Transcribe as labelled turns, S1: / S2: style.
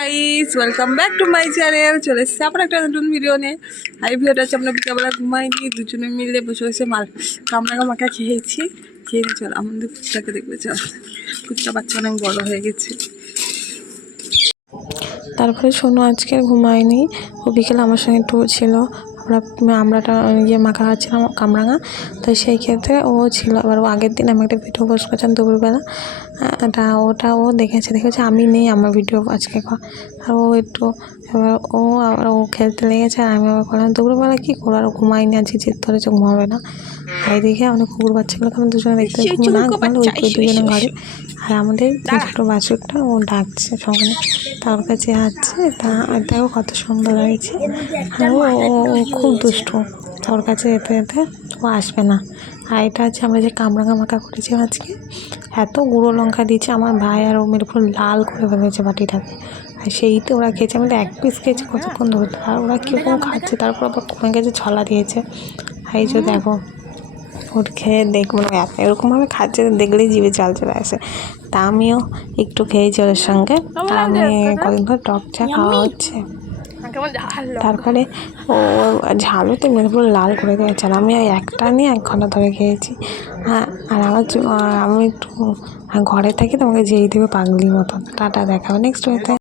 S1: Guys welcome back to my channel চলে এসেছি আবার একটা নতুন ভিডিও নিয়ে। আই ভিডিওটা হচ্ছে আমরা বিকালবেলা ঘুমাইনি, দুজনে মিলে বসে বসে মাল কামড়া কামাকা খেয়েছি। খেয়ে নিয়ে চল, আমাদের কুচটাকে দেখবে, চল। কুচটা বাচ্চা অনেক বড় হয়ে গেছে।
S2: তারপরে শোনো আজকে ঘুমায়নি, ও বিকেলে আমার সঙ্গে একটু ছিল। আমরা আমরাটা ইয়ে মাখা খাচ্ছিলাম কামরাঙা। তো সেই ক্ষেত্রে ও ছিল এবার ও আগের দিন আমি একটা ভিডিও পোস্ট করেছিলাম দুপুরবেলা। এটা ওটা ও দেখেছে দেখেছে আমি নেই আমার ভিডিও আজকে। আর ও একটু এবার ও আবার ও খেলতে লেগেছে আর আমি আবার করলাম দুপুরবেলা কী করব আর ও ঘুমাইনি আজকে জিদ ধরেছে ঘুমাবে না। আর এদিকে আমাদের কুকুর বাচ্চাগুলোকে আমি দুজনে দেখতে না ঘুমালে ওই দুজনে ঘরে। আর আমাদের ছোটো বাছুরটা ও ডাকছে সকালে তার কাছে আছে তা দেখো কত সুন্দর লাগছে। আর ও খুব দুষ্টু। তোর কাছে যেতে যেতে ও আসবে না। আর এটা হচ্ছে আমরা যে কামরাঙা মাখা করেছি আজকে এত গুঁড়ো লঙ্কা দিয়েছে আমার ভাই আর ও মেরে পুরো লাল করে ফেলেছে বাটিটাকে। আর সেইতে ওরা খেয়েছে আমি তো এক পিস খেয়েছি কতক্ষণ ধরে? আর ওরা কীরকম খাচ্ছে তারপর আবার কমে গেছে ছলা দিয়েছে। আর এই যে দেখো ওর খেয়ে দেখব না এত এরকমভাবে খাচ্ছে দেখলেই জিভে চাল চলে আসে। তা আমিও একটু খেয়েছি ওদের সঙ্গে। আমি কদিন ধরে টক চা খাওয়া হচ্ছে। তারপরে ও ঝালও তো মেরে পুরো লাল করে দিয়েছে আর আমি ওই একটা নিয়ে এক ঘণ্টা ধরে খেয়েছি। হ্যাঁ আর আমার আমি একটু ঘরে থাকি তোমাকে যেই দেবে পাগলির মতন। টাটা দেখাবে নেক্সট হয়েতে